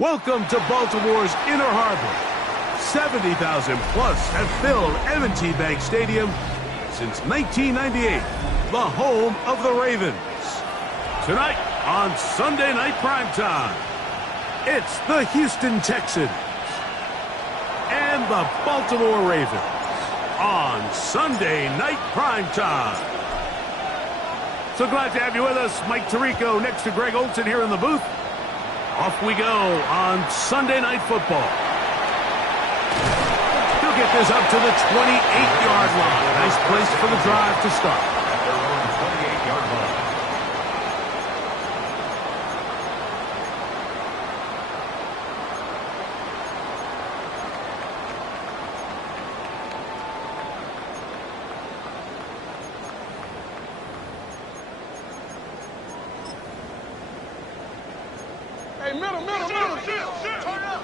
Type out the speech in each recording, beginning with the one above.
Welcome to Baltimore's Inner Harbor. 70,000 plus have filled M&T Bank Stadium since 1998, the home of the Ravens. Tonight on Sunday Night Primetime, it's the Houston Texans and the Baltimore Ravens on Sunday Night Primetime. So glad to have you with us. Mike Tirico next to Greg Olson here in the booth. Off we go on Sunday Night Football. He'll get this up to the 28-yard line. Nice place for the drive to start. At their own 28-yard line. Hey, middle. Turn up. Kill. Turn up.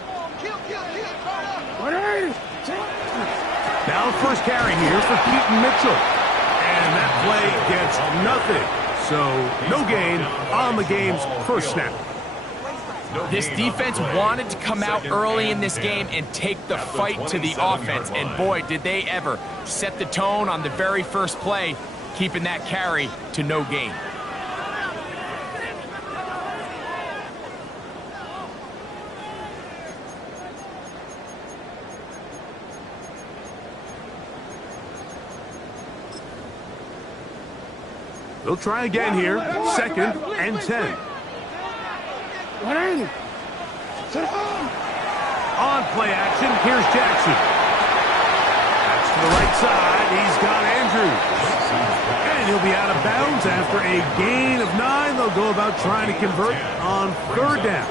Now first carry here for Keaton Mitchell. And that play gets nothing. So no gain on the game's first snap. This defense wanted to come out early in this game and take the fight to the offense. And boy, did they ever set the tone on the very first play, keeping that carry to no gain. They'll try again here. 2nd and 10. On play action, here's Jackson. That's to the right side. He's got Andrews. And he'll be out of bounds after a gain of 9. They'll go about trying to convert on 3rd down.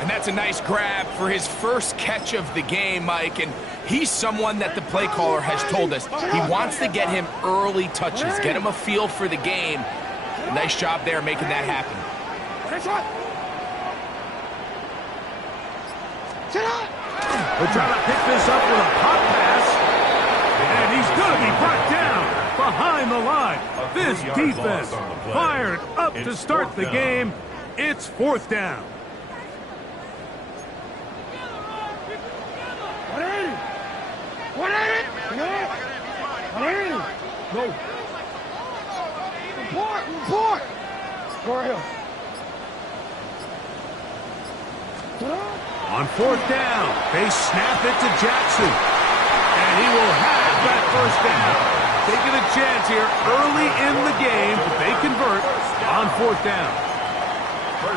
And that's a nice grab for his first catch of the game, Mike. And he's someone that the play caller has told us he wants to get him early touches, get him a feel for the game. Nice job there making that happen. They're trying to pick this up with a pop pass. And he's going to be brought down behind the line. This defense fired up to start the game. It's 4th down. No. Report. Go ahead. On 4th down, they snap it to Jackson. And he will have that first down. Taking a chance here early in the game, but they convert on 4th down.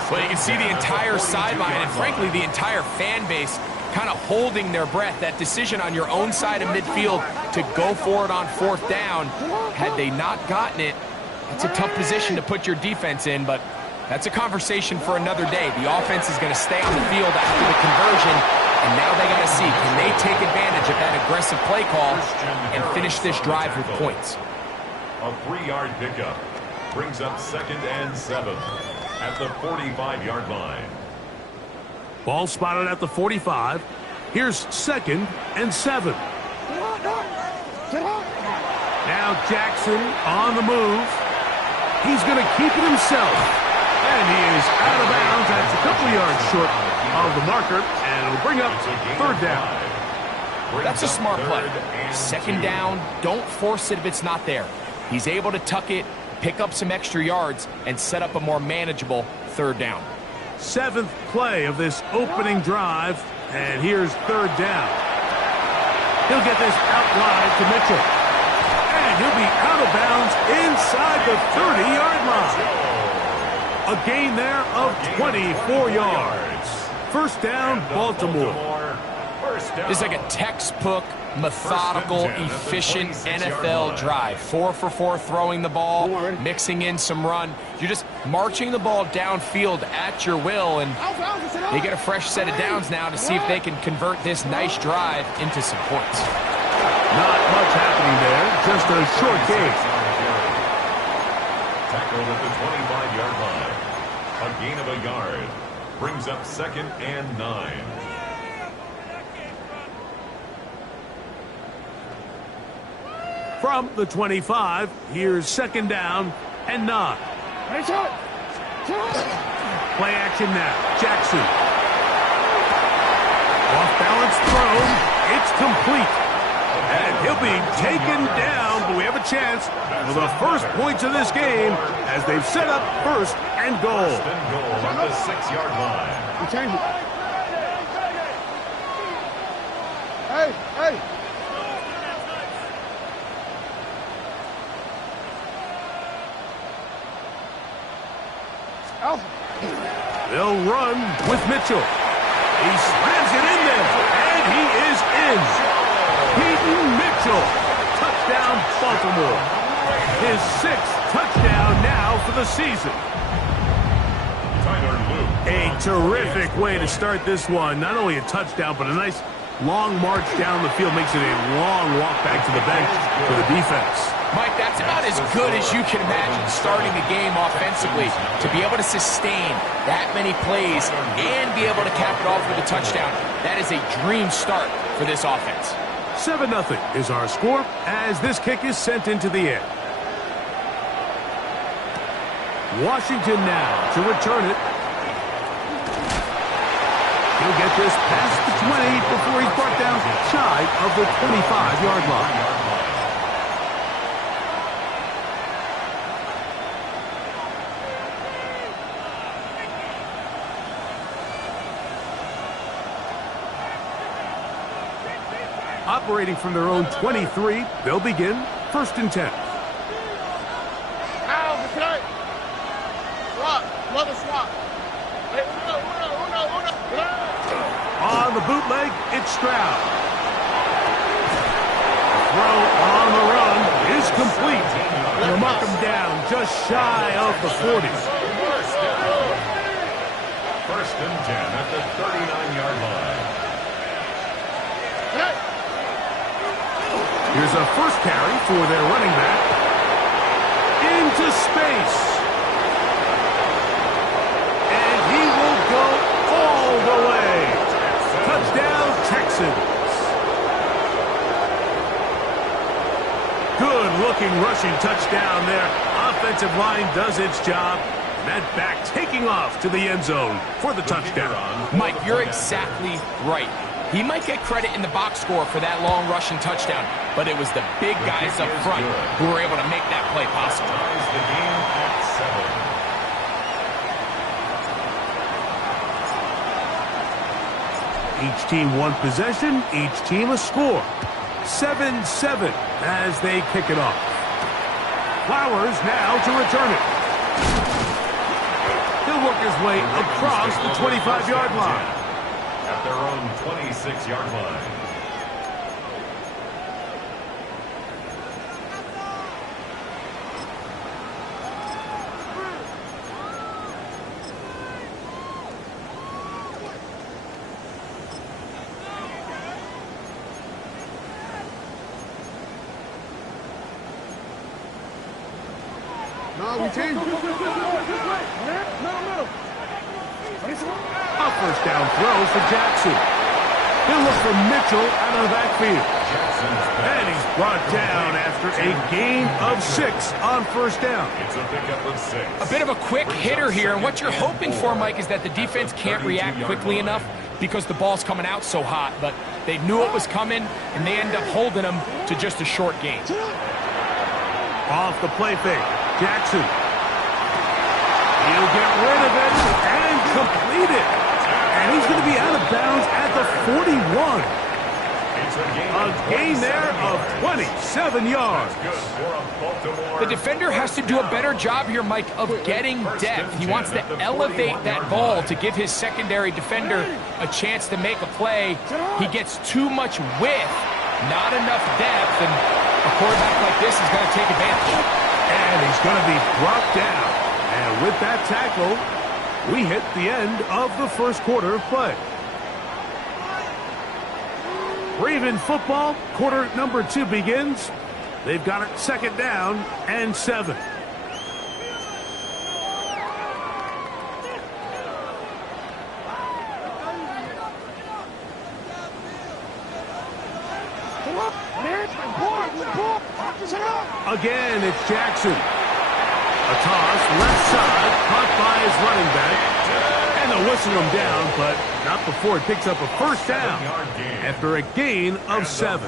Well, you can see the entire sideline and, frankly, the entire fan base kind of holding their breath. That decision on your own side of midfield to go for it on 4th down, had they not gotten it, it's a tough position to put your defense in, but that's a conversation for another day. The offense is going to stay on the field after the conversion, and now they got to see, can they take advantage of that aggressive play call and finish this drive with points? A 3-yard pickup brings up 2nd and 7 at the 45-yard line. Ball spotted at the 45. Here's 2nd and 7. Now Jackson on the move. He's going to keep it himself. And he is out of bounds. That's a couple yards short of the marker. And it'll bring up 3rd down. That's a smart play. 2nd down, don't force it if it's not there. He's able to tuck it, pick up some extra yards, and set up a more manageable 3rd down. 7th play of this opening drive, and here's 3rd down. He'll get this out wide to Mitchell. And he'll be out of bounds inside the 30-yard line. A gain there of 24 yards. 1st down, Baltimore. This is like a textbook, methodical, efficient NFL drive. 4 for 4 throwing the ball, mixing in some run. You're just marching the ball downfield at your will, and they get a fresh set of downs now to see if they can convert this nice drive into some points. Not much happening there, just a short gain. Tackled at the 25-yard line. A gain of a yard brings up 2nd and 9. From the 25, here's 2nd down and 9. Play action now. Jackson. Off-balance throw. It's complete. And he'll be taken down, but we have a chance for the first points of this game as they've set up first and goal. First and goal on the 6-yard line. Hey. Alpha. They'll run with Mitchell. He slams it in there, and he is in. Peyton Mitchell, touchdown Baltimore. His 6th touchdown now for the season. A terrific way to start this one. Not only a touchdown, but a nice long march down the field. Makes it a long walk back to the bench for the defense. Mike, that's about as good as you can imagine starting the game offensively. To be able to sustain that many plays and be able to cap it off with a touchdown, that is a dream start for this offense. 7-0 is our score as this kick is sent into the air. Washington now to return it. He'll get this past the 20 before he's brought down shy of the 25-yard line. Operating from their own 23, they'll begin 1st and 10. On the bootleg, it's Stroud. Throw on the run is complete. They'll mark him down just shy of the 40. 1st and 10 at the 39-yard line. Here's a first carry for their running back. Into space. And he will go all the way. Touchdown, Texans. Good-looking rushing touchdown there. Offensive line does its job. That back taking off to the end zone for the touchdown. Mike, you're exactly right. He might get credit in the box score for that long rushing touchdown, but it was the big guys up front who were able to make that play possible. The game at 7. Each team one possession, each team a score. 7-7 as they kick it off. Flowers now to return it. He'll work his way across the 25-yard line. At their own 26-yard line. No, we changed. A first down throw for Jackson. He'll look for Mitchell out of the backfield. And he's brought down after a gain of 6 on first down. It's a pickup of 6. A bit of a quick hitter here, and what you're hoping for, Mike, is that the defense can't react quickly enough because the ball's coming out so hot, but they knew it was coming, and they end up holding them to just a short gain. Off the play fake, Jackson. He'll get rid of it and complete it. And he's going to be out of bounds at the 41. A gain there of 27 yards. The defender has to do a better job here, Mike, of getting depth. He wants to elevate that ball to give his secondary defender a chance to make a play. He gets too much width, not enough depth, and a quarterback like this is going to take advantage. And he's going to be brought down. And with that tackle, we hit the end of the first quarter of play. Raven football, quarter number 2 begins. They've got it 2nd down and 7. Again, it's Jackson. A toss, left side, caught by his running back. they'll whistle him down, but not before it picks up a first down after a gain of 7.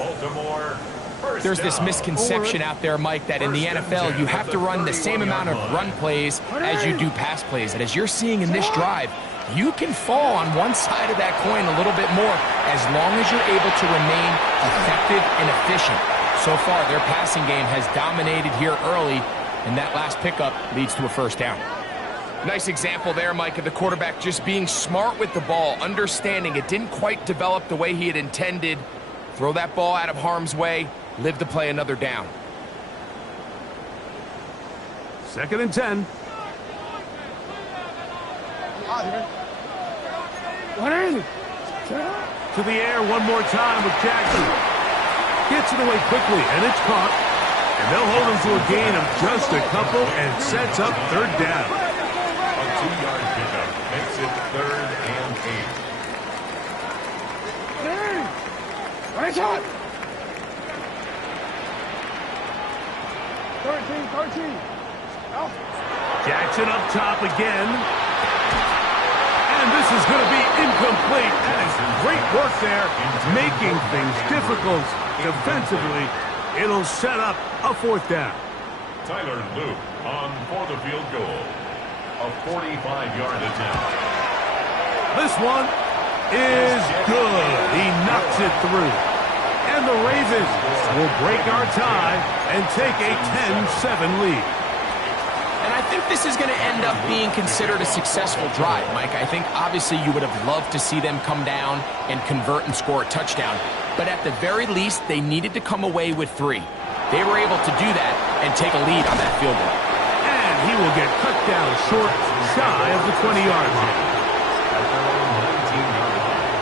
There's this misconception out there, Mike, that in the NFL you have to run the same amount of run plays as you do pass plays. And as you're seeing in this drive, you can fall on one side of that coin a little bit more as long as you're able to remain effective and efficient. So far, their passing game has dominated here early, and that last pickup leads to a first down. Nice example there, Mike, of the quarterback just being smart with the ball, understanding it didn't quite develop the way he had intended. Throw that ball out of harm's way, live to play another down. 2nd and 10. To the air one more time with Jackson. Gets it away quickly, and it's caught. And they'll hold him to a gain of just a couple and sets up 3rd down. A 2-yard pickup makes it 3rd and 8. 13. Jackson up top again. And this is going to be incomplete. That is great work there, making things difficult defensively. It'll set up a 4th down. Tyler Luke on for the field goal. A 45-yard attempt. This one is good. He knocks it through. And the Ravens will break our tie and take a 10-7 lead. And I think this is going to end up being considered a successful drive, Mike. I think obviously you would have loved to see them come down and convert and score a touchdown. But at the very least, they needed to come away with 3. They were able to do that and take a lead on that field goal. And he will get cut down short, shy of the 20-yard line. At their own 19-yard line.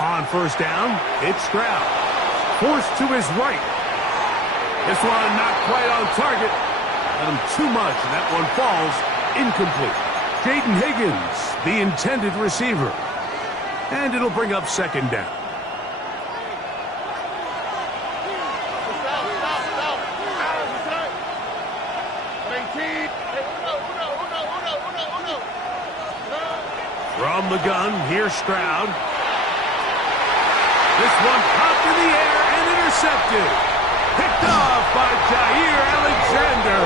On 1st down, it's Stroud. Forced to his right. This one not quite on target. Let him too much, and that one falls incomplete. Jaden Higgins, the intended receiver. And it'll bring up 2nd down. From the gun, here's Stroud. This one popped in the air and intercepted. Picked off by Jair Alexander.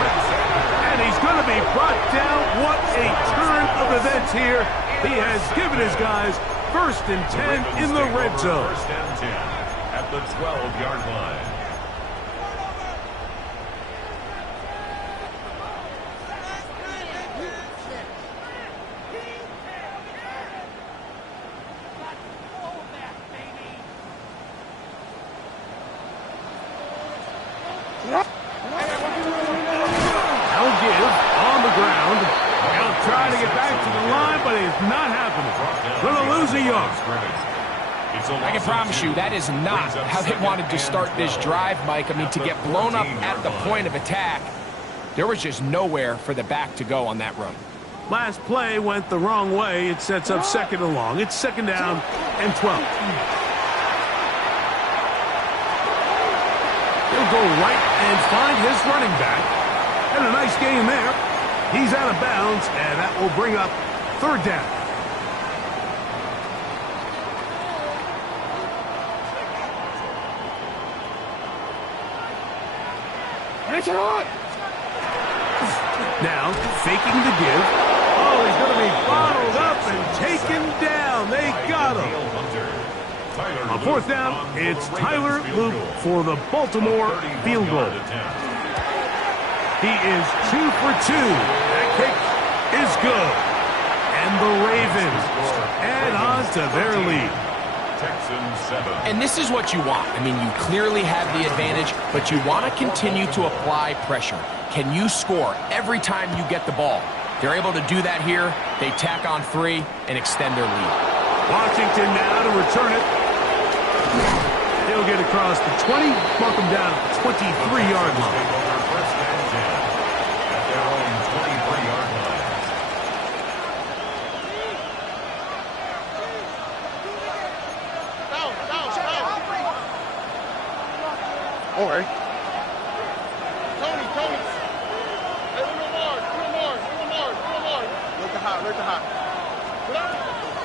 And he's going to be brought down. What a turn of events here. He has given his guys 1st and 10 in the red zone. 1st and 10 at the 12-yard line. They'll give on the ground. They'll try to get back to the line, but it's not happening. Going to lose a yard. I can promise you that is not how they wanted to start this drive, Mike. I mean, to get blown up at the point of attack, there was just nowhere for the back to go on that run. Last play went the wrong way. It sets up 2nd and long. It's 2nd down and 12. He'll go right and find his running back. And a nice game there. He's out of bounds, and that will bring up 3rd down. Now, faking the give. Oh, he's going to be bottled up and taken down. They got him. On 4th down, it's Tyler Luke for the Baltimore field goal. He is 2 for 2. That kick is good. And the Ravens add on to their lead. Texans 7. And this is what you want. I mean, you clearly have the advantage, but you want to continue to apply pressure. Can you score every time you get the ball? They're able to do that here. They tack on 3 and extend their lead. Washington now to return it. He'll get across the 20, mark him down at the 23-yard line. 1st and 10 at their own 23-yard line.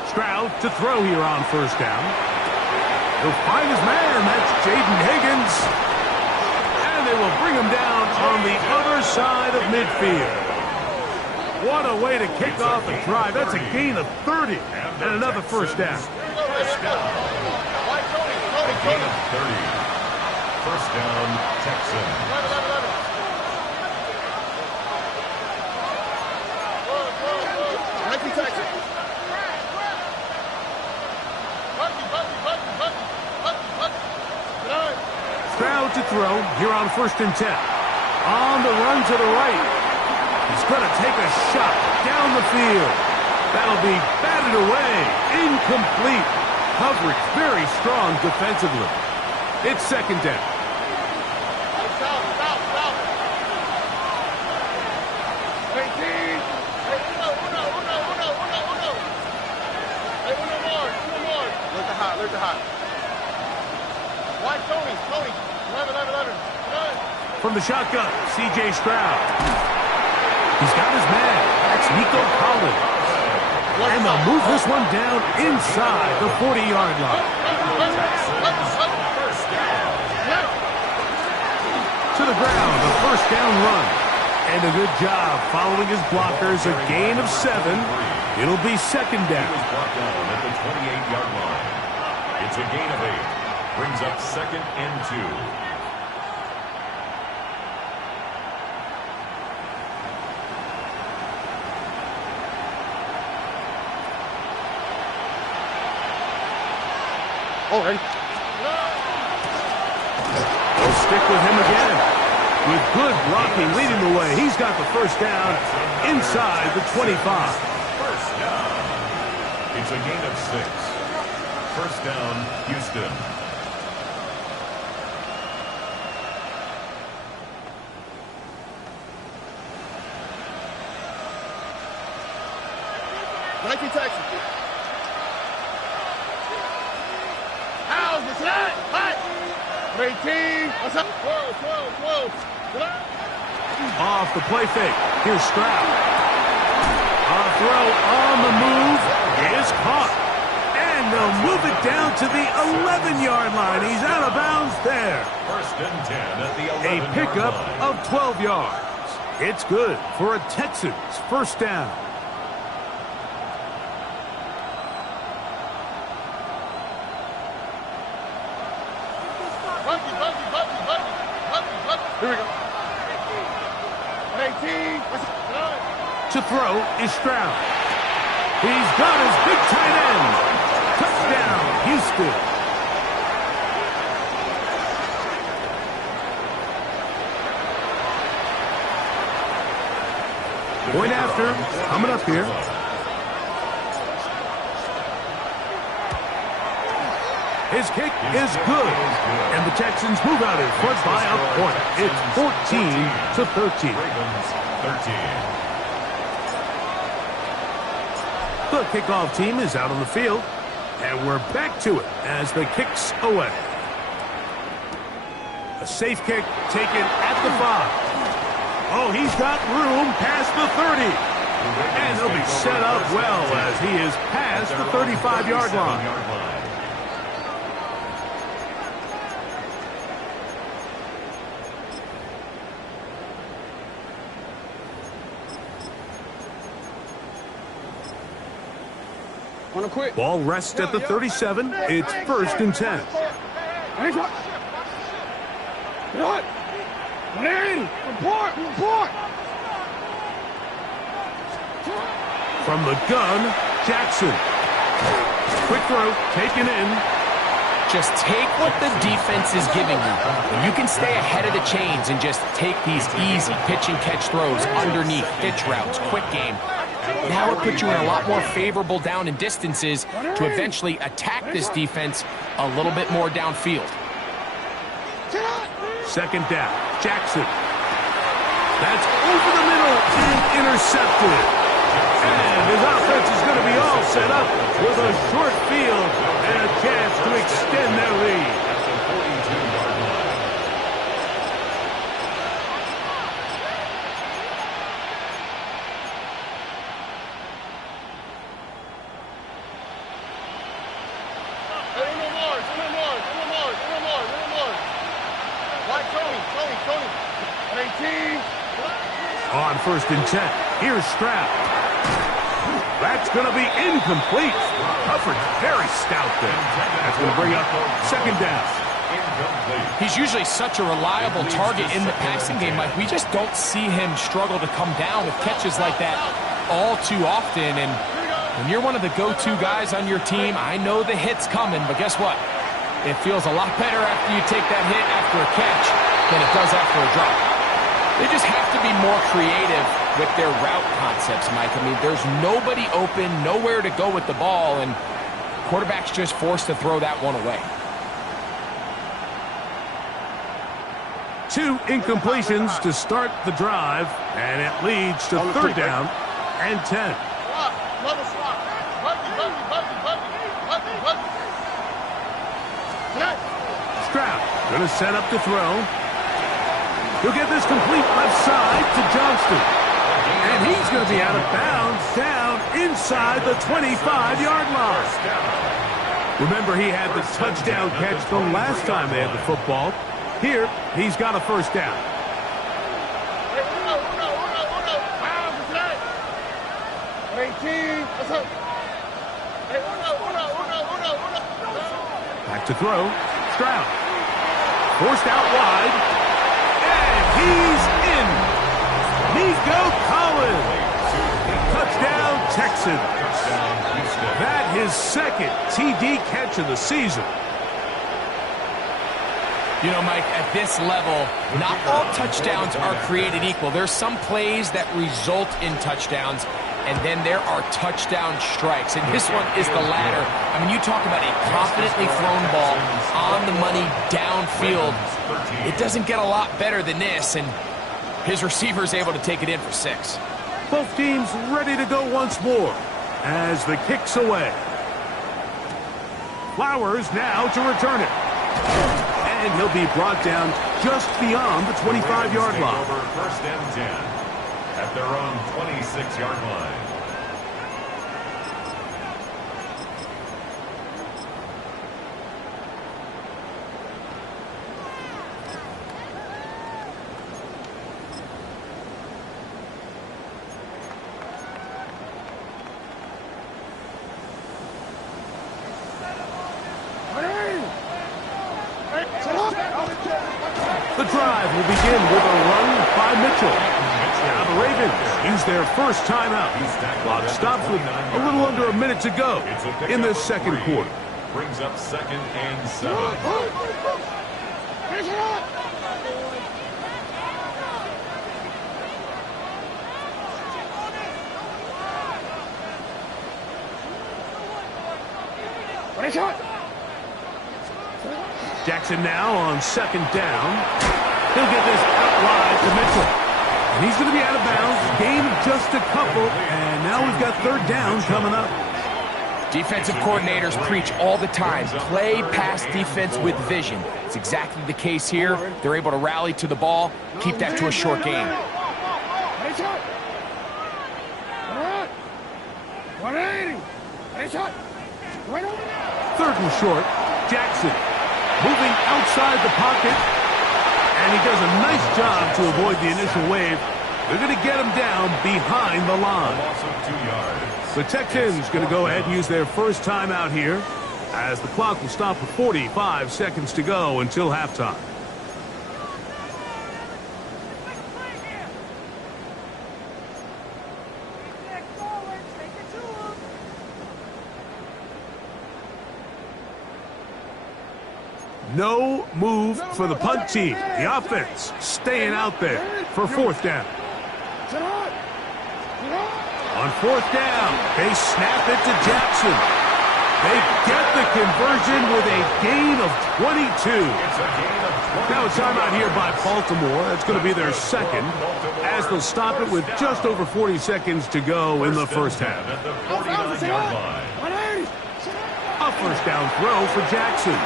Stroud to throw here on first down. He'll find his man. That's Jaden Higgins. And they will bring him down on the other side of midfield. What a way to kick off a drive. That's a gain of 30 and another first down. Gain of 30. First down, Texans. Stroud to throw here on 1st and 10. On the run to the right. He's going to take a shot down the field. That'll be batted away. Incomplete. Coverage very strong defensively. It's 2nd down. Alert the hot. Watch Tony. 11. From the shotgun, C.J. Stroud. He's got his man. That's Nico Collins. And they'll move this one down inside the 40-yard line. To the ground, a first down run. And a good job following his blockers, a gain of 7. It'll be 2nd down. He was brought down at the 28-yard line. It's a gain of 8. Brings up 2nd and 2. Oh, ready? They'll stick with him again. With good blocking leading the way, he's got the first down inside the 25. First down. It's a gain of 6. First down, Houston. Nike Texas. How's the shot? Hot. 18. What's up? 12. Off the play fake. Here's Stroud. A throw on the move is caught. And they'll move it down to the 11-yard line. He's out of bounds there. First and 10 at the 11-yard line. A pickup of 12 yards. It's good for a Texans first down. Here we go. 18. To throw is Stroud. He's got his big tight end. Touchdown, Houston. Point after, coming up here. His kick is good. And the Texans move out in front by a point. It's 14-13. Ravens 13. The kickoff team is out on the field. And we're back to it as the kick's away. A safe kick taken at the 5. Oh, he's got room past the 30. And he'll be set up well as he is past the 35-yard line. Ball rests at the 37. It's 1st and 10. Report. From the gun, Jackson. Quick throw, taken in. Just take what the defense is giving you. When you can stay ahead of the chains and just take these easy pitch and catch throws underneath, pitch routes, quick game, now it puts you in a lot more favorable down and distances to eventually attack this defense a little bit more downfield. 2nd down, Jackson. That's over the middle and intercepted. And his offense is going to be all set up with a short field and a chance to extend their lead. At the 42-yard line. On 1st and 10, here's Stroud. That's going to be incomplete. Coverage very stout there. That's going to bring up 2nd down. He's usually such a reliable target in the passing game, Mike. We just don't see him struggle to come down with catches like that all too often. And when you're one of the go-to guys on your team, I know the hit's coming, but guess what? It feels a lot better after you take that hit after a catch than it does after a drop. They just have to be more creative with their route concepts, Mike. I mean, there's nobody open, nowhere to go with the ball, and quarterback's just forced to throw that one away. 2 incompletions to start the drive, and it leads to 3rd down and 10. Stroud going to set up to throw. He'll get this complete left side to Johnston. And he's going to be out of bounds down inside the 25-yard line. Remember, he had the touchdown catch the last time they had the football. Here, he's got a 1st down. Back to throw. Stroud. Forced out wide. And he's in. Nico Collins. Touchdown, Texans. That his 2nd TD catch of the season. You know, Mike, at this level, not all touchdowns are created equal. There's some plays that result in touchdowns, and then there are touchdown strikes. And this one is the latter. I mean, you talk about a confidently thrown ball on the money downfield. It doesn't get a lot better than this, and his receiver is able to take it in for 6. Both teams ready to go once more as the kick's away. Flowers now to return it. And he'll be brought down just beyond the 25-yard line. Over 1st and 10 at their own 26-yard line. The drive will begin with a run by Mitchell. Now the Ravens use their first timeout. Clock stops with a little under a minute to go in this 2nd quarter. Brings up 2nd and 7. Jackson now on 2nd down. He'll get this out wide to Mitchell. And he's going to be out of bounds. Gain of just a couple. And now we've got 3rd down coming up. Defensive coordinators preach all the time, play pass defense with vision. It's exactly the case here. They're able to rally to the ball, keep that to a short game. 3rd and short. Jackson moving outside the pocket. And he does a nice job to avoid the initial wave. They're going to get him down behind the line. Loss of 2 yards. The Texans going to go ahead and use their first timeout here as the clock will stop with 45 seconds to go until halftime. No move for the punt team. The offense staying out there for 4th down. On 4th down, they snap it to Jackson. They get the conversion with a gain of 22. Now a timeout here by Baltimore. That's going to be their 2nd as they'll stop it with just over 40 seconds to go in the first half. At the 49-yard line. A 1st down throw for Jackson.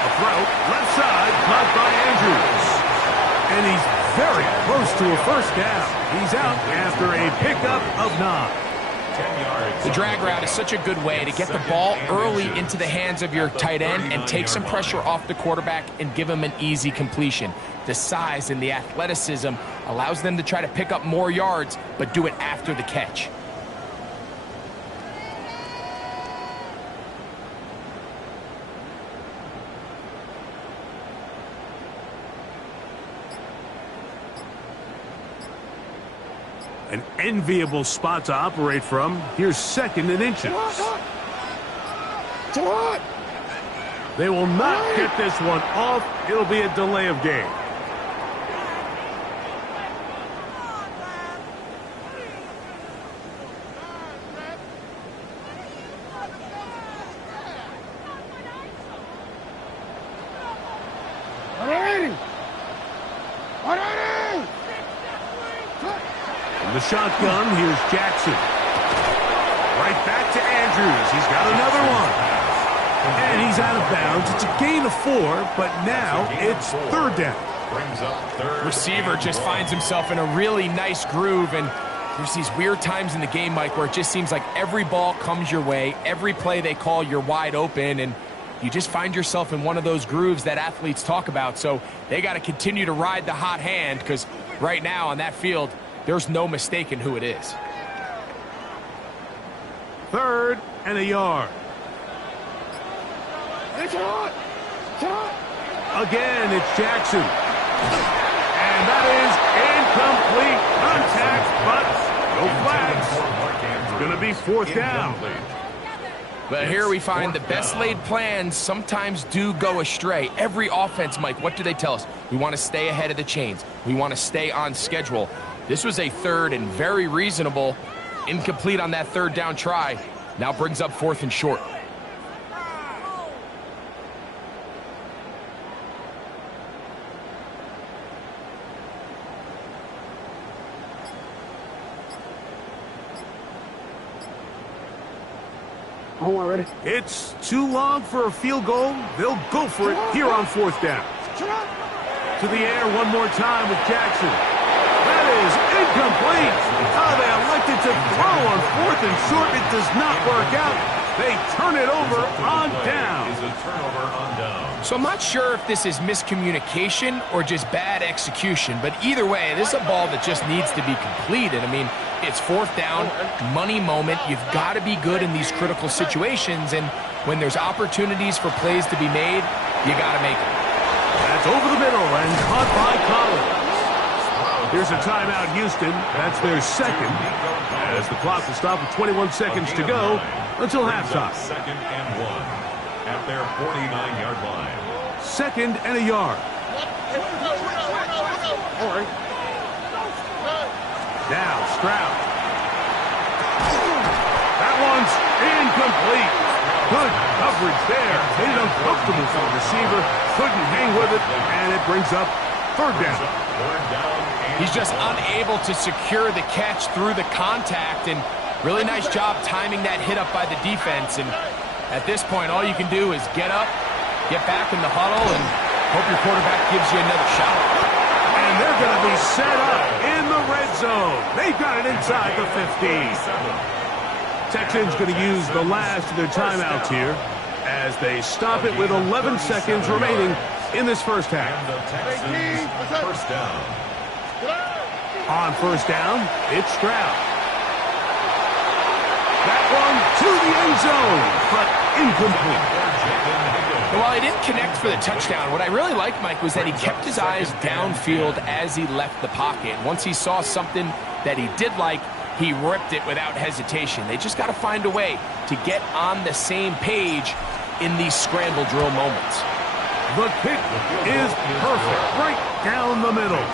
A throw, left side, caught by Andrews. And he's very close to a 1st down. He's out after a pickup of 9. 10 yards. The drag route is such a good way to get the ball early into the hands of your tight end and take some pressure off the quarterback and give him an easy completion. The size and the athleticism allows them to try to pick up more yards, but do it after the catch. An enviable spot to operate from. Here's 2nd and inches. They will not get this one off. It'll be a delay of game. From the shotgun, here's Jackson. Right back to Andrews. He's got another one. And he's out of bounds. It's a gain of 4, but now it's 3rd down. Brings up 3rd. Receiver just finds himself in a really nice groove, and there's these weird times in the game, Mike, where it just seems like every ball comes your way, every play they call, you're wide open, and you just find yourself in one of those grooves that athletes talk about. So they got to continue to ride the hot hand, because right now on that field, there's no mistaking who it is. 3rd and a yard. Again, it's Jackson. And that is incomplete. Contact, but no flags. It's going to be 4th down. But here we find the best laid plans sometimes do go astray. Every offense, Mike, what do they tell us? We want to stay ahead of the chains. We want to stay on schedule. This was a 3rd and very reasonable. Incomplete on that 3rd down try. Now brings up 4th and short. Ready? It's too long for a field goal. They'll go for it here on 4th down. To the air one more time with Jackson. That is incomplete. Oh, they elected to throw on 4th and short. It does not work out. They turn it over on down. Is a turnover on down. So I'm not sure if this is miscommunication or just bad execution, but either way, this is a ball that just needs to be completed. I mean, it's 4th down, money moment. You've got to be good in these critical situations, and when there's opportunities for plays to be made, you got to make them. That's over the middle and caught by Collins. Here's a timeout, Houston. That's their 2nd, as the clock will stop with 21 seconds to go until halftime. 2nd and 1 at their 49-yard line. 2nd and a yard. Now Stroud. That one's incomplete. Good coverage there. Made it uncomfortable for the receiver. Couldn't hang with it, and it brings up 3rd down. He's just unable to secure the catch through the contact, and really nice job timing that hit up by the defense. And at this point, all you can do is get up, get back in the huddle, and hope your quarterback gives you another shot. And they're going to be set up in the red zone. They've got it inside the 15. Texans going to use the last of their timeouts here as they stop it with 11 seconds remaining in this first half. And the Texans, 1st down. On 1st down, it's Stroud. That one to the end zone, but incomplete. And while he didn't connect for the touchdown, what I really liked, Mike, was that he kept his eyes downfield as he left the pocket. Once he saw something that he did like, he ripped it without hesitation. They just got to find a way to get on the same page in these scramble drill moments. The kick is perfect, right down the middle.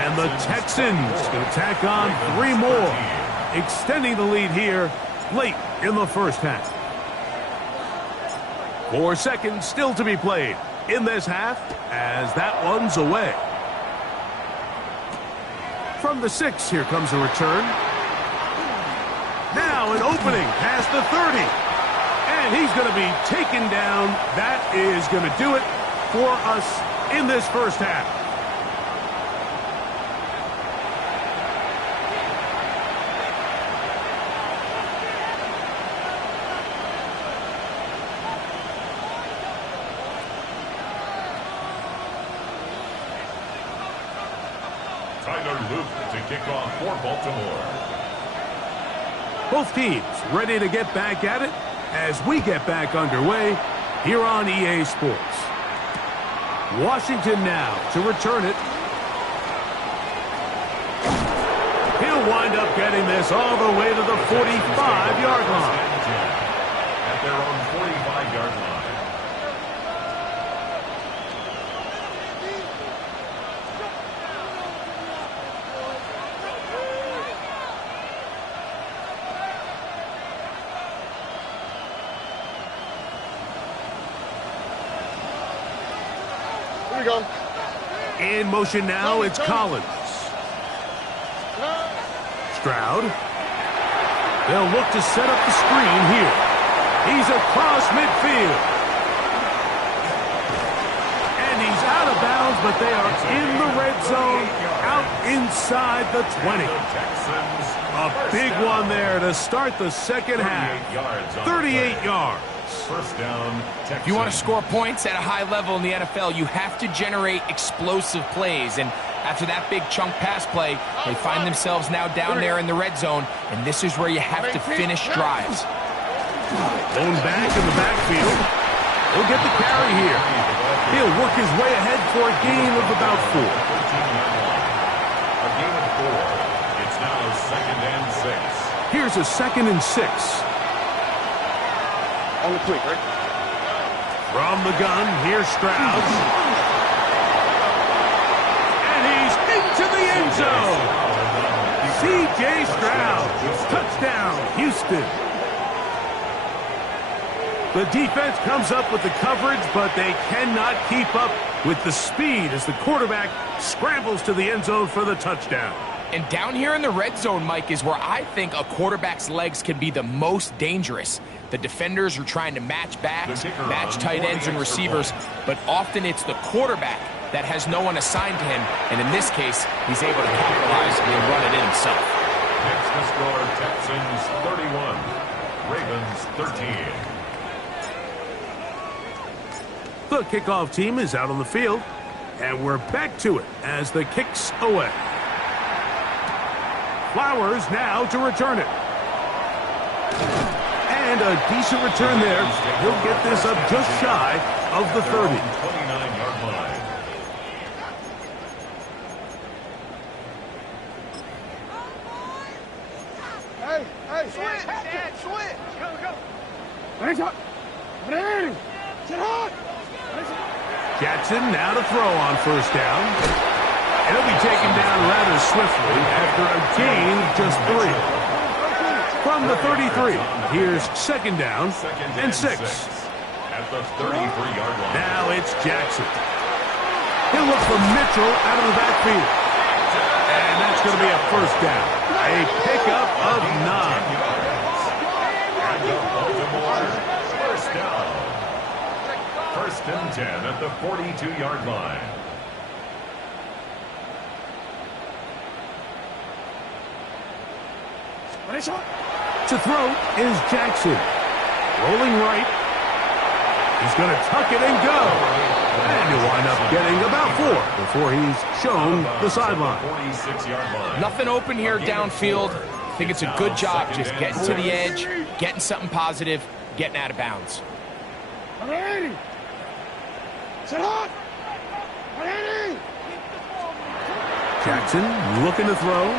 And the Texans going to tack on 3 more, extending the lead here late in the first half. 4 seconds still to be played in this half as that one's away. From the 6, here comes a return. Now an opening past the 30. And he's going to be taken down. That is going to do it for us in this first half. Tyler Luke to kick off for Baltimore. Both teams ready to get back at it as we get back underway here on EA Sports. Washington now to return it. He'll wind up getting this all the way to the 45-yard line. At their own 45-yard line. Here we go. In motion now, it's Collins. Stroud. They'll look to set up the screen here. He's across midfield. And he's out of bounds, but they are in the red zone, out inside the 20. A big one there to start the second half. 38 yards. First down, Texans. If you want to score points at a high level in the NFL, you have to generate explosive plays. And after that big chunk pass play, they find themselves now down there in the red zone, and this is where you have to finish drives. Lone back in the backfield. He'll get the carry here. He'll work his way ahead for a gain of about 4. A gain of 4. It's now 2nd and 6. Here's a 2nd and 6. On the quick, right? From the gun, here's Stroud. And he's into the end zone. C.J. Stroud. Touchdown, Houston. The defense comes up with the coverage, but they cannot keep up with the speed as the quarterback scrambles to the end zone for the touchdown. And down here in the red zone, Mike, is where I think a quarterback's legs can be the most dangerous. The defenders are trying to match backs, match tight ends and receivers, but often it's the quarterback that has no one assigned to him, and in this case, he's able to capitalize and run it in himself. Next to score, Texans 31, Ravens 13. The kickoff team is out on the field, and we're back to it as the kick's away. Flowers now to return it. And a decent return there. He'll get this up just shy of the 30. 29-yard line. Hey, switch, Dad, switch. Go. Ready. Sit hard. Jackson now to throw on first down. And he'll be taken down rather swiftly after a gain of just 3. From the 33, here's 2nd down and 6. At the 33-yard line. Now it's Jackson. He'll look for Mitchell out of the backfield. And that's going to be a first down. A pickup of 9. And the Baltimore first down. 1st and 10 at the 42-yard line. To throw is Jackson. Rolling right. He's going to tuck it and go. And he'll wind up getting about 4 before he's shown the sideline. 46-yard line. Nothing open here downfield. I think it's a good job just getting to the edge, getting something positive, getting out of bounds. Ready. Sit hard. Ready. Jackson looking to throw.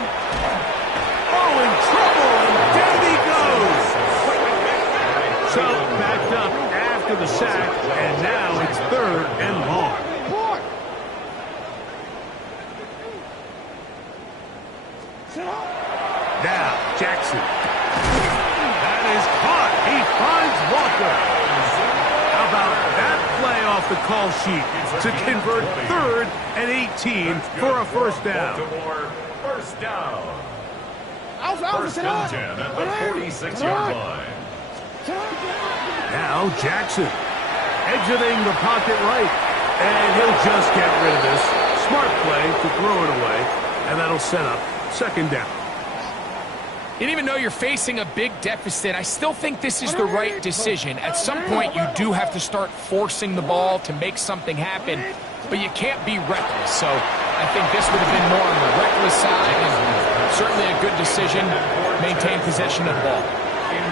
Oh, in trouble, and down he goes. So backed up after the sack, and now it's 3rd and long. Now Jackson. That is caught. He finds Walker. How about that play off the call sheet to convert 3rd and 18 for a first down. Baltimore first down. First and 10 at the 46-yard line. Now Jackson exiting the pocket right, and he'll just get rid of this. Smart play to throw it away, and that'll set up 2nd down. And even though you're facing a big deficit, I still think this is the right decision. At some point, you do have to start forcing the ball to make something happen, but you can't be reckless. So I think this would have been more on the reckless his side, and certainly a good decision. Maintain possession of the ball.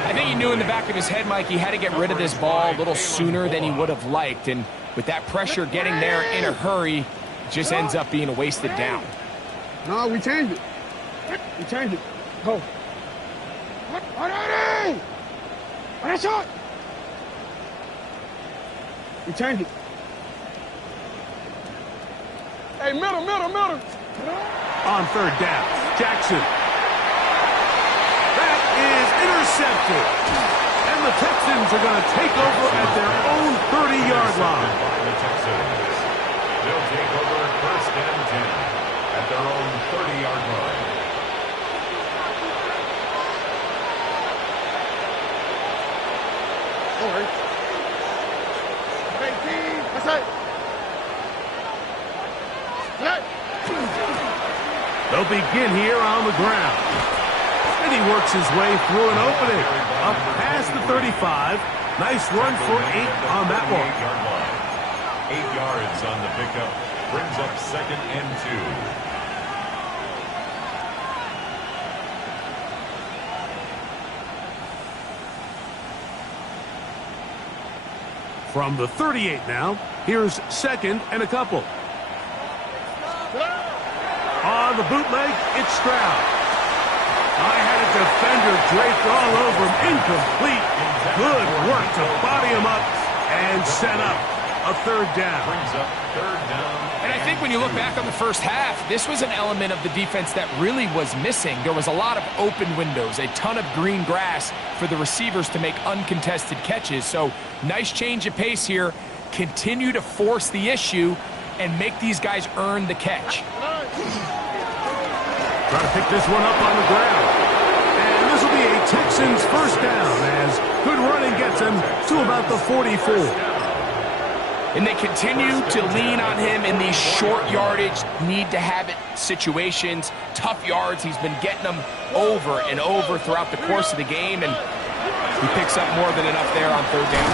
I think he knew in the back of his head, Mike, he had to get rid of this ball a little sooner than he would have liked. And with that pressure getting there in a hurry, it just ends up being a wasted down. No, we changed it. We changed it. Go. Shot. We changed it. Hey, middle. On third down, Jackson. That is intercepted. And the Texans are going to take over at their own 30-yard line. The Texans. They'll take over first and 10 at their own 30-yard line. All right. 18. That's it. They'll begin here on the ground. And he works his way through an opening. Up past the 35. Nice run for 8 on that one. 8 yards on the pickup. Brings up second and 2. From the 38 now, here's second and a couple. On the bootleg, it's Stroud. I had a defender draped all over him, incomplete. Good work to body him up and set up a third down. Brings up third down. And I think when you look back on the first half, this was an element of the defense that really was missing. There was a lot of open windows, a ton of green grass for the receivers to make uncontested catches. So nice change of pace here. Continue to force the issue and make these guys earn the catch. Trying to pick this one up on the ground. And this will be a Texans first down as good running gets him to about the 44. And they continue to lean on him in these short yardage, need-to-have-it situations, tough yards. He's been getting them over and over throughout the course of the game, and he picks up more than enough there on third down.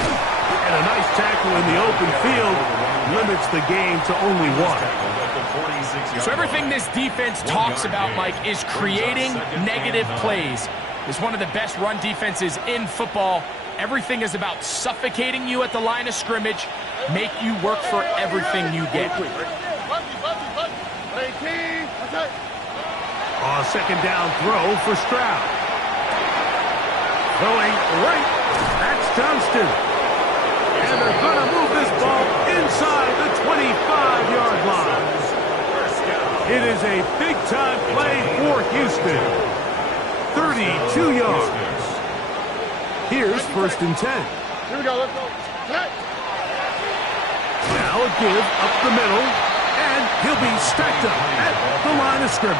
And a nice tackle in the open field limits the game to only one. So everything this defense talks about, Mike, is creating negative plays. It's one of the best run defenses in football. Everything is about suffocating you at the line of scrimmage, make you work for everything you get. Second down throw for Stroud. Throwing right, that's Johnston. And they're going to move this ball inside the 25-yard line. It is a big-time play for Houston. 32 yards. Here's first and 10. Here we go. Let's go. Now a give up the middle, and he'll be stacked up at the line of scrimmage.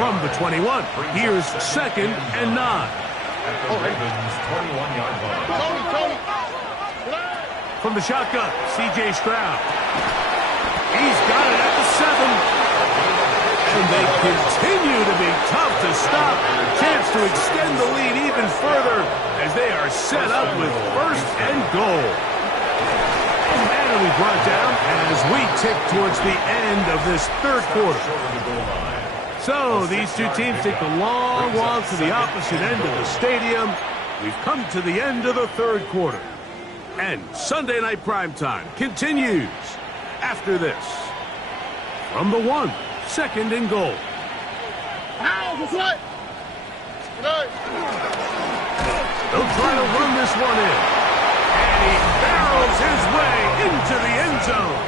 From the 21, here's second and 9. At the Ravens' 21-yard line. From the shotgun, C.J. Stroud. He's got it at the 7. And they continue to be tough to stop. Chance to extend the lead even further as they are set up with first and goal. And we brought down as we tick towards the end of this third quarter. So these two teams take the long walk to the opposite end of the stadium. We've come to the end of the third quarter. And Sunday Night Primetime continues after this. From the 1, second and goal. They'll try to run this one in. And he barrels his way into the end zone.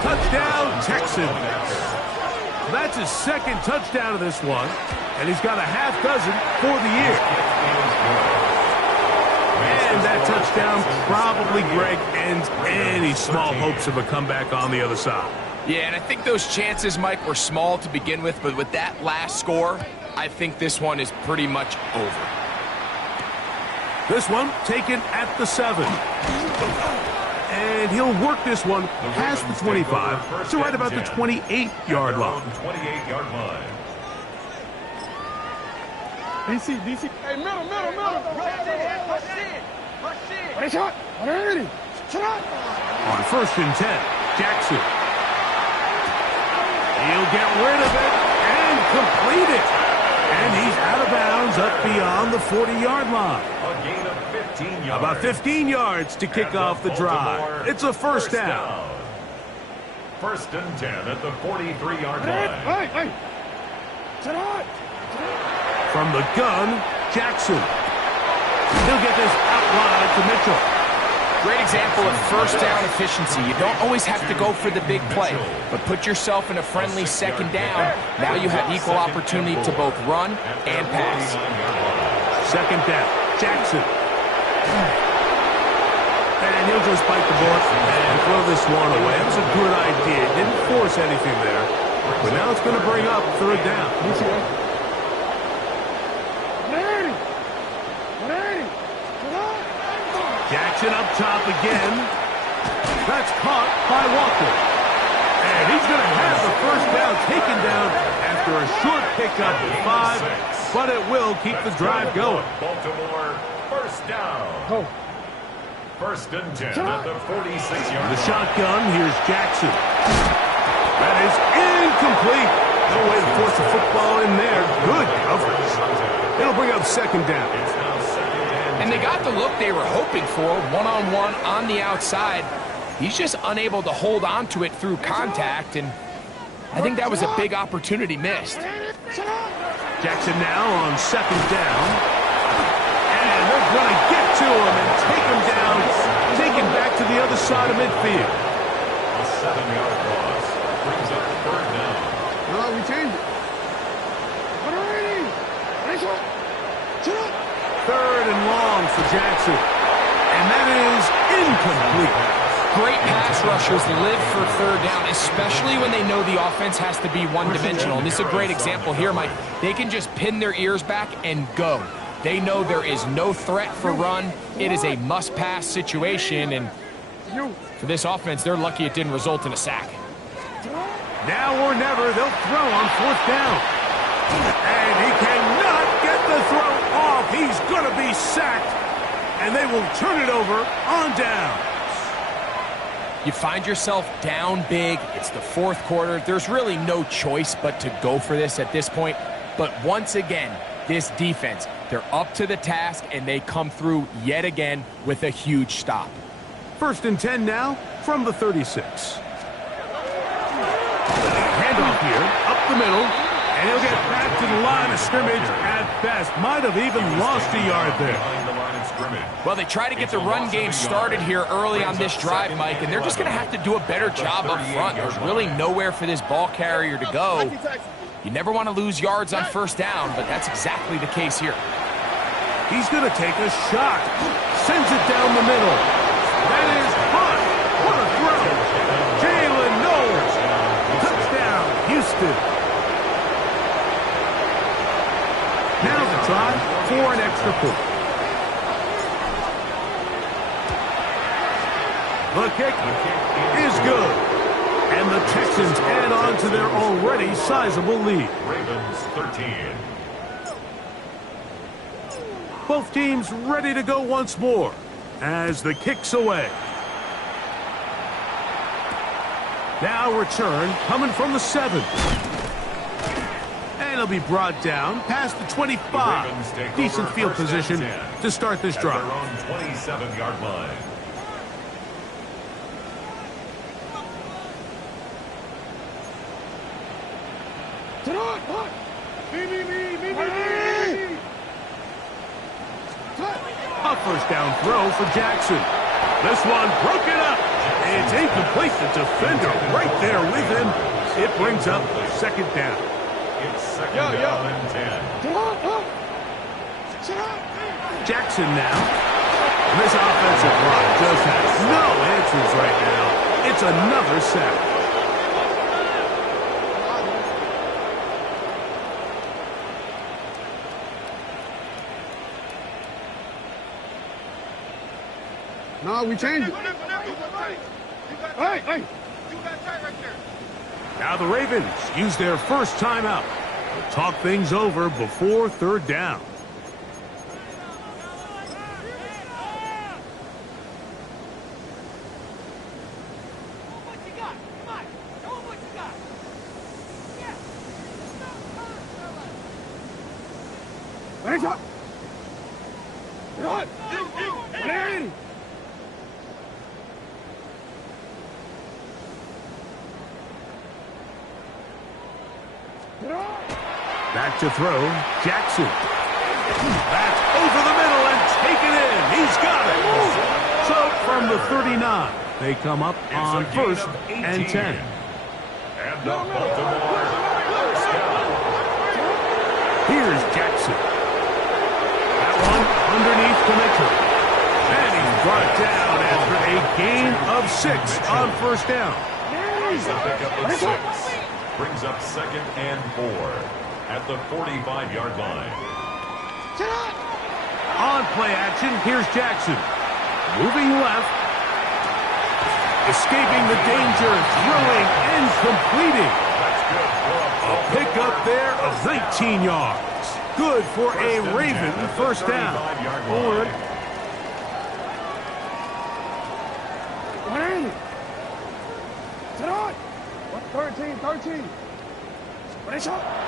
Touchdown, Texans. That's his second touchdown of this one, and he's got a half dozen for the year. And that touchdown probably, Greg, ends any small hopes of a comeback on the other side. Yeah, and I think those chances, Mike, were small to begin with, but with that last score, I think this one is pretty much over. This one taken at the 7. And he'll work this one past the 25 to right about the 28-yard line. 28-yard line. DC. Hey, middle. Hey, shot. On first and 10, Jackson. He'll get rid of it and complete it. And he's out of bounds up beyond the 40-yard line. A gain of 15 yards. About 15 yards to kick off the drive. It's a first down. First and 10 at the 43-yard line. Hey! From the gun, Jackson. He'll get this out wide to Mitchell. Great example of first down efficiency. You don't always have to go for the big play, but put yourself in a friendly second down. Now you have equal opportunity to both run and pass. Second down, Jackson. And he'll just bite the bullet and throw this one away. It was a good idea. Didn't force anything there. But now it's going to bring up third down. Jackson up top again. That's caught by Walker. And he's going to have the first down taken down after a short pickup of 5, but it will keep the drive going. Baltimore, first down. First and 10 at the 46-yard line. The shotgun, here's Jackson. That is incomplete. No way to force the football in there. Good coverage. It'll bring up second down. And they got the look they were hoping for, one-on-one on the outside. He's just unable to hold on to it through contact, and I think that was a big opportunity missed. Jackson now on second down. And they're going to get to him and take him down, take him back to the other side of midfield. A 7-yard loss brings up third down. No, we changed it. Third and long for Jackson. And that is incomplete. Great pass rushers live for third down, especially when they know the offense has to be one-dimensional. And this is a great example here, Mike. They can just pin their ears back and go. They know there is no threat for run. It is a must-pass situation, and for this offense, they're lucky it didn't result in a sack. Now or never, they'll throw on fourth down. And he cannot get the throw off. He's going to be sacked, and they will turn it over on down. You find yourself down big. It's the fourth quarter. There's really no choice but to go for this at this point. But once again, this defense, they're up to the task, and they come through yet again with a huge stop. First and 10 now from the 36. Handoff here, up the middle, and he'll get back to the line of scrimmage at best. Might have even lost a yard there. Well, they try to get the run game started here early on this drive, Mike, and they're just going to have to do a better job up front. There's really nowhere for this ball carrier to go. You never want to lose yards on first down, but that's exactly the case here. He's going to take a shot. Sends it down the middle. That is hot. What a throw. Jalen Knowles. Touchdown, Houston. Now the try for an extra point. The kick is good. And the Texans add on to their already sizable lead. Ravens 13. Both teams ready to go once more as the kick's away. Now return coming from the 7. And it'll be brought down past the 25. Decent field position to start this drive. Their own 27-yard line. A first down throw for Jackson. This one broken up. It's incomplete. The defender right there with him. It brings up second down. It's second down and 10. Jackson now. And this offensive line just has no answers right now. It's another sack. No, we changed it. Hey! Now the Ravens use their first timeout to talk things over before third down. Back to throw, Jackson. That's over the middle and taken in. He's got it. So from the 39, they come up on 1st and 10. And the Baltimore first down. Here's Jackson. That one underneath connector. And he's brought down after a gain of 6 on 1st down. He's a pickup of 6. Brings up 2nd and 4 at the 45-yard line. On play action, here's Jackson. Moving left. Escaping the danger, throwing and completing. A pickup there of 19 yards. Good for a Raven first down. Forward. 13.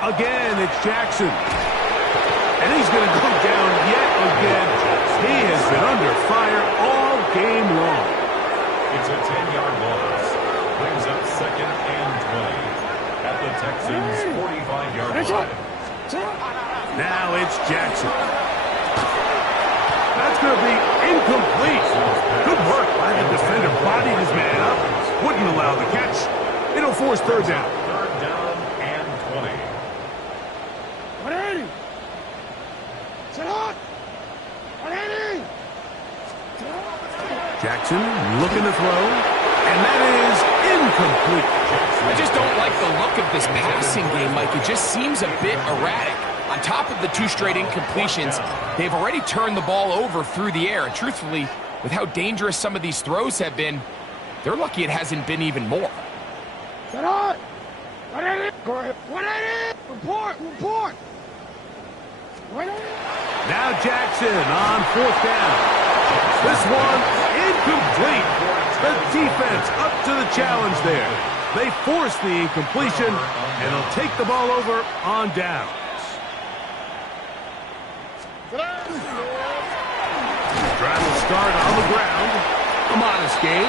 Again, it's Jackson. And he's going to go down yet again. He has been under fire all game long. It's a 10-yard loss. Brings up 2nd and 20 at the Texans' 45-yard line. Now it's Jackson. That's going to be incomplete. Good work by the defender. Bodied his man up. Wouldn't allow the catch. It'll force 3rd down. 3rd down and 20. Jackson looking to throw, and that is incomplete. I just don't like the look of this passing game, Mike. It just seems a bit erratic. On top of the 2 straight incompletions, they've already turned the ball over through the air. And truthfully, with how dangerous some of these throws have been, they're lucky it hasn't been even more. Report. Now Jackson on 4th down. This one incomplete. The defense up to the challenge there. They force the incompletion, and they'll take the ball over on downs. Drive will start on the ground. A modest gain.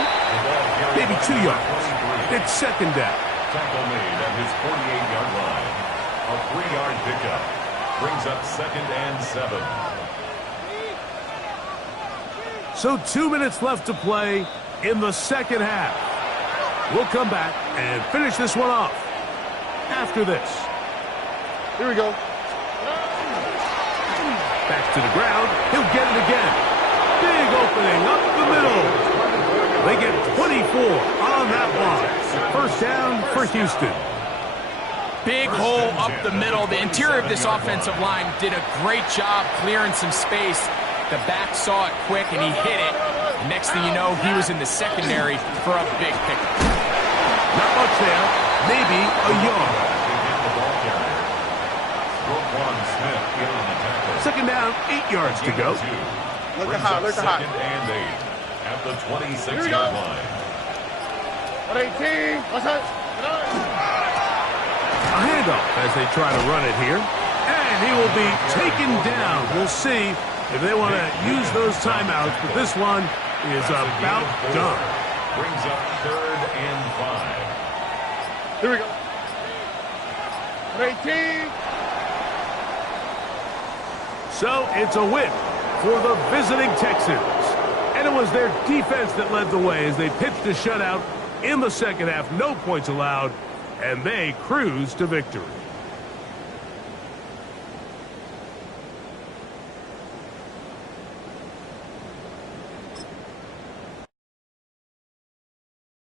Maybe 2 yards. It's 2nd down. Tackle made at his 48-yard line. A 3-yard pickup. Brings up 2nd and 7. So 2 minutes left to play in the 2nd half. We'll come back and finish this one off after this. Here we go. Back to the ground. He'll get it again. Big opening up the middle. They get 24 on that one. 1st down for Houston. Big hole up the middle. The interior of this offensive line did a great job clearing some space. The back saw it quick, and he hit it. And next thing you know, he was in the secondary for a big pickup. Not much there. Maybe a yard. 2nd down, 8 yards to go. Look at high. 2nd and 8 at the 26-yard line. 118. What's that? A handoff as they try to run it here. And he will be taken down. We'll see if they want to use those timeouts, but this one is about done. Brings up 3rd and 5. Here we go. 118. So it's a win for the visiting Texans. And it was their defense that led the way as they pitched a shutout in the 2nd half. No points allowed, and they cruised to victory.